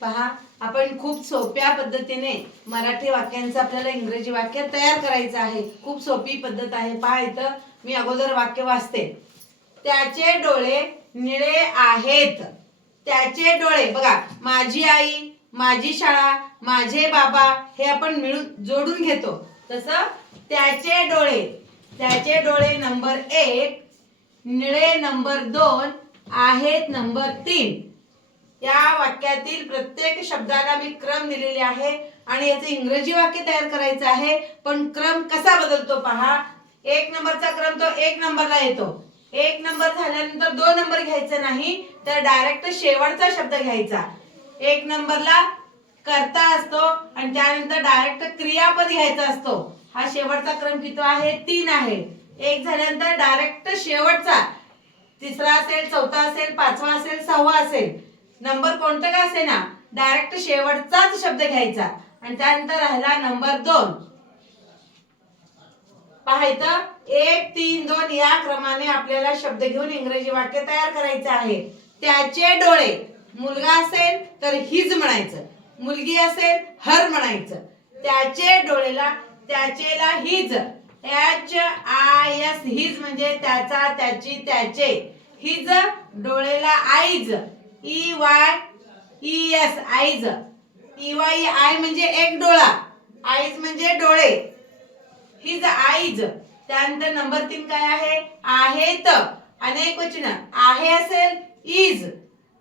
पहा आपण खूप सोप्या पद्धतीने मराठी वाक्यांचं आपल्याला इंग्रजी वाक्य तयार करायचं आहे. खूप सोपी पद्धत आहे. पहा इथं मी अगोदर वाक्य वाचते. त्याचे डोळे निळे आहेत. त्याचे डोळे बघा माझी आई माझी शाळा माझे बाबा हे आपण मिळून जोडून घेतो. तसं त्याचे डोळे त्याचे डोळे नंबर एक निळे नंबर दोन आहेत नंबर तीन. या वाक्यातील प्रत्येक शब्दाला मी क्रम दिलेले आहे आणि याचं इंग्रजी वाक्य तयार करायचं आहे. पण क्रम कसा बदलतो पहा? एक नंबरचा क्रम तो एक नंबरला येतो. एक नंबर झाल्यानंतर दोन नंबर घ्यायचा नाही तर डायरेक्ट शेवटचा शब्द घ्यायचा. एक नंबरला करता असतो आणि त्यानंतर डायरेक्ट क्रियापद घ्यायचा असतो. हा शेवटचा क्रम किती आहे? तीन आहे. एक झाल्यानंतर डायरेक्ट शेवटचा. तिसरा असेल चौथा असेल पाचवा असेल सहावा असेल. नंबर कोणता का असे ना डायरेक्ट शेवटचाच शब्द घ्यायचा. आणि त्यानंतर राहिला नंबर दोन. पाहायचं एक तीन दोन या क्रमाने आपल्याला शब्द घेऊन इंग्रजी वाक्य तयार करायचं आहे. त्याचे डोळे. मुलगा असेल तर हिज म्हणायचं. मुलगी असेल हर म्हणायचं. त्याचे डोळेला त्याचेला his H I S his म्हणजे त्याचा त्याची त्याचे. His डोळेला eyes E Y E S eyes E Y I म्हणजे एक डोळा. आईज म्हणजे डोळे. हिज आईज त्यानंतर नंबर तीन काय आहे? आहेत. अनेक वचन. आहे असेल इज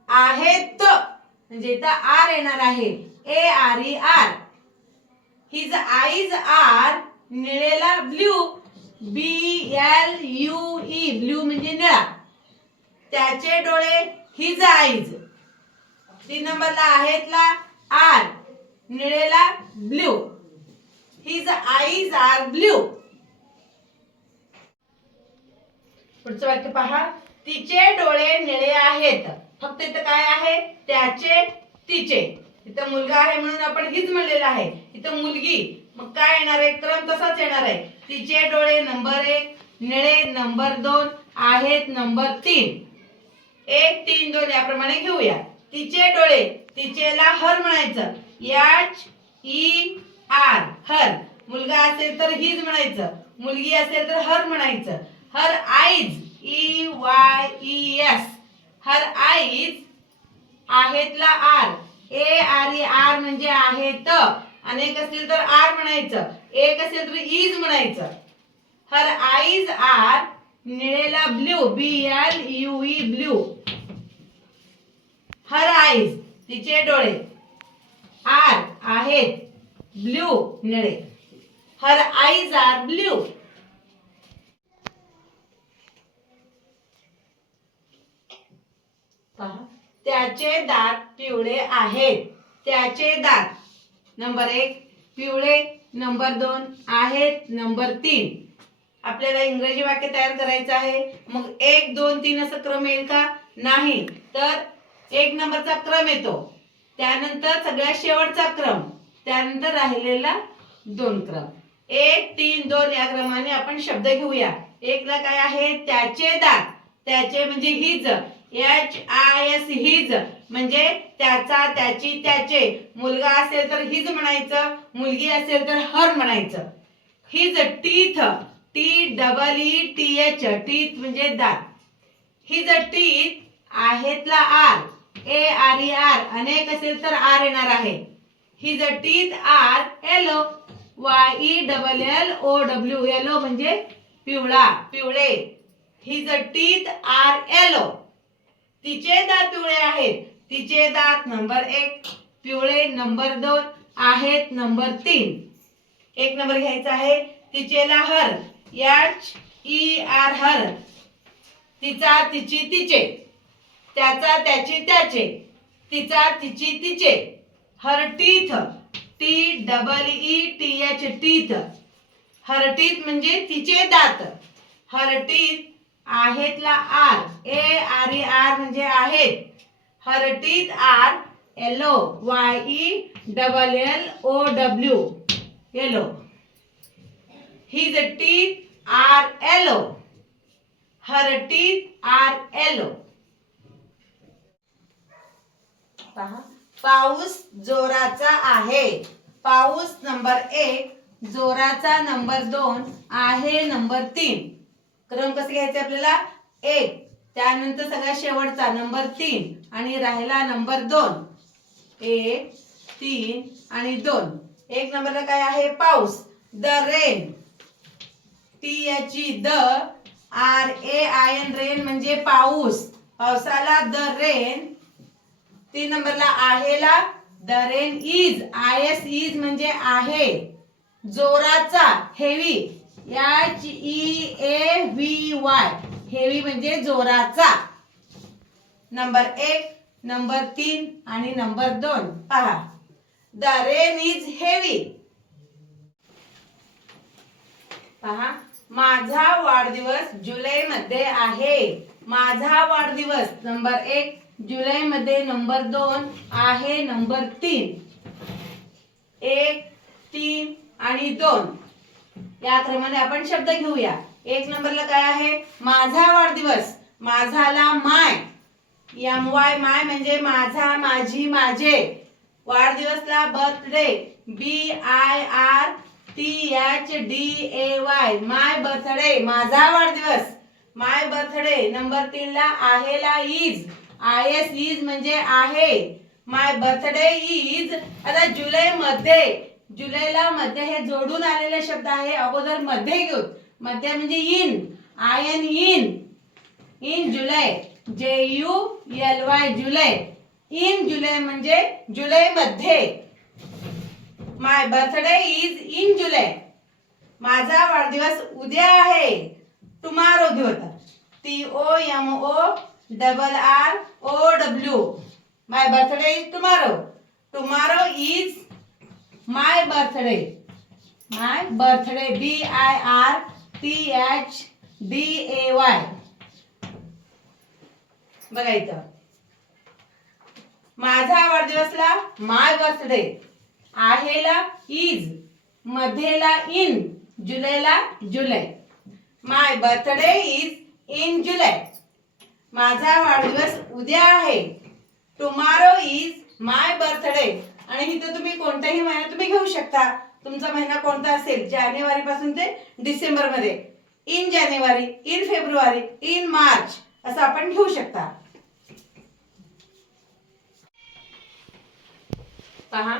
आहेत. म्हणजे इथं आर येणार आहे. A R E R his eyes are निळेला blue B L U E blue म्हणजे निळा. त्याचे डोळे हिज आईज तीन नंबरला आहेतला are. निळेला blue. His eyes are blue. पुढचं वाक्य पहा. तिचे डोळे निळे आहेत. फक्त इथं काय आहे? त्याचे तिचे. इथं मुलगा आहे म्हणून आपण हीच म्हणलेलं आहे. इथं मुलगी. मग काय येणार आहे? क्रम तसाच येणार आहे. तिचे डोळे नंबर एक निळे नंबर दोन आहेत नंबर तीन. एक तीन दोन याप्रमाणे घेऊया. तिचे डोळे तिचेला हर म्हणायचं. याच ई आर हर. मुलगा असेल तर हीज म्हणायचं. मुलगी असेल तर हर म्हणायचं. Her eyes E Y E S. Her eyes आहेतला are. A R E R म्हणजे आहेत. अनेक असतील तर आर म्हणायचं. एक असेल तर इज म्हणायचं. Her eyes are निळेला blue B L U E blue. Eyes तिचे डोळे आर आहेत ब्ल्यू निळे. हर आईज आर ब्ल्यू त्याचे दात पिवळे आहेत. त्याचे दात नंबर एक पिवळे नंबर दोन आहेत नंबर तीन. आपल्याला इंग्रजी वाक्य तयार करायचं आहे. मग एक दोन तीन असं क्रम येईल का? नाही. तर एक नंबरचा क्रम येतो. त्यानंतर सगळ्यात शेवटचा क्रम. त्यानंतर राहिलेला दोन क्रम. एक तीन दोन या क्रमाने आपण शब्द घेऊया. एकला काय आहे? त्याचे दात. त्याचे म्हणजे his. H I S his. म्हणजे त्याचा त्याची त्याचे. मुलगा असेल तर हिज म्हणायचं. मुलगी असेल तर हर म्हणायचं. His teeth. T double E T H teeth म्हणजे दात. His teeth. आहेतला are. A R E R अनेक असेल तर आर येणार आहे. His teeth are yellow Y E double L O W yellow म्हणजे पिवळा पिवळे. हिज टीथ आर एलो तिचे दात पिवळे आहेत. तिचे दात नंबर एक पिवळे नंबर दोन आहेत नंबर तीन. एक नंबर घ्यायचा आहे. तिचेला हर याच ई e, आर हर. तिचा तिची तिचे. त्याचा त्याची त्याचे तिचा तिची तिचे. Her teeth T double E T H teeth. Her teeth म्हणजे तिचे दात. Her teeth आहेतला are. A R E R म्हणजे आहेत. Her teeth are yellow Y E double L O W yellow his teeth are yellow her teeth are yellow पहा. पाऊस जोराचा आहे. पाऊस नंबर एक जोराचा नंबर दोन आहे नंबर तीन. क्रम कसे घ्यायचे आपल्याला? एक. त्यानंतर सगळ्या शेवटचा नंबर तीन. आणि राहिला नंबर दोन. एक तीन आणि दोन. एक नंबरला काय आहे? पाऊस. द रेन टी याची the R A I N rain म्हणजे पाऊस. पावसाला द रेन तीन नंबरला आहेला. The rain is I S is म्हणजे आहे. जोराचा heavy. H E A V Y. Heavy म्हणजे जोराचा. नंबर एक नंबर तीन आणि नंबर दोन. पहा. The rain is heavy. पहा. माझा वाढदिवस जुलै मध्ये आहे. माझा वाढदिवस. नंबर एक जुलै मध्ये नंबर दोन आहे नंबर तीन. एक तीन आणि दोन. या क्रमाने आपण शब्द घेऊया. एक नंबरला काय आहे? माझा वाढदिवस. माझाला माय. एम वाय माय म्हणजे माझा माझी माझे. वाढदिवसला birthday B I R T H D A Y my birthday माझा वाढदिवस. माय बर्थडे नंबर तीनला आहेला इज आय एस इज म्हणजे आहे. माय बर्थडे इज आता जुलै मध्ये जुलैला मध्ये हे जोडून आलेले शब्द आहे अगोदरमध्ये घेऊन. मध्ये म्हणजे in I N in. In July J U L Y July. In July म्हणजे जुलै मध्ये my birthday is in July. माझा वाढदिवस उद्या आहे. टुमारो घेऊन. T O M O double R O W. My birthday is tomorrow tomorrow is my birthday my birthday B I R T H D A Y बघा इथं. माझा वाढदिवसला my birthday आहेला इज मध्येला इन जुलैला July. My birthday is in July माझा वाढदिवस उद्या आहे. टुमारो इज माय बर्थडे आणि इथं तुम्ही कोणताही महिना तुम्ही घेऊ शकता. तुमचा महिना कोणता असेल? जानेवारी पासून ते डिसेंबरमध्ये. In January in February in March असं आपण घेऊ शकता. पहा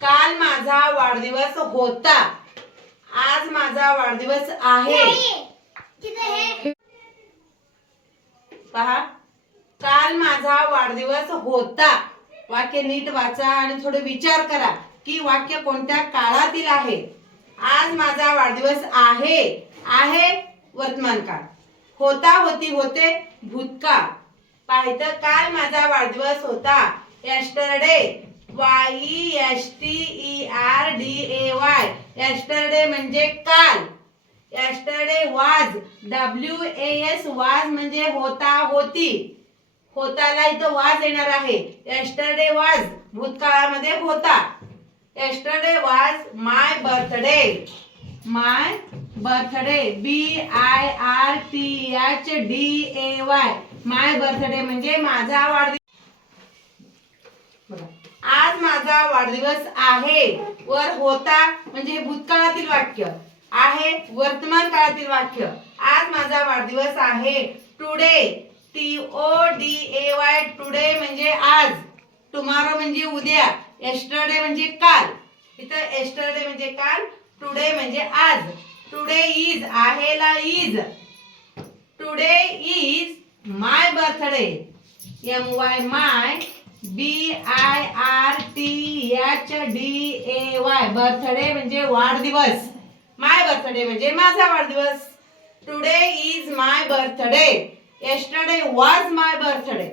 काल माझा वाढदिवस होता. आज माझा वाढदिवस आहे. पहा. काल माझा वाढदिवस होता. वाक्य नीट वाचा आणि थोडे विचार करा की वाक्य कोणत्या काळातील आहे? आज माझा वाढदिवस आहे. आहे वर्तमान काळ. होता होती होते भूतकाळ. पाहिलं काल माझा वाढदिवस होता. Yesterday Y S T E R D A Y yesterday म्हणजे काल. यस्टरडे वाज डब्ल्यू ए एस वाज म्हणजे होता होती. होताला इथं वाज येणार आहे. यस्टरडे वाज भूतकाळामध्ये होता. Yesterday was my birthday my birthday B I R T H D A Y my birthday म्हणजे माझा वाढदिवस. आज माझा वाढदिवस आहे. वर होता म्हणजे भूतकाळातील वाक्य. आहे वर्तमान काळातील वाक्य. आज माझा वाढदिवस आहे. Today T O D A Y today म्हणजे आज. टुमारो म्हणजे उद्या. एस्टरडे म्हणजे काल. इथं एस्टरडे म्हणजे काल टुडे म्हणजे आज. टुडे इज आहे ला is today is my birthday M Y my B I R T H D A Y birthday म्हणजे वाढदिवस. माय बर्थडे म्हणजे माझा वाढदिवस. Today is my birthday yesterday was my birthday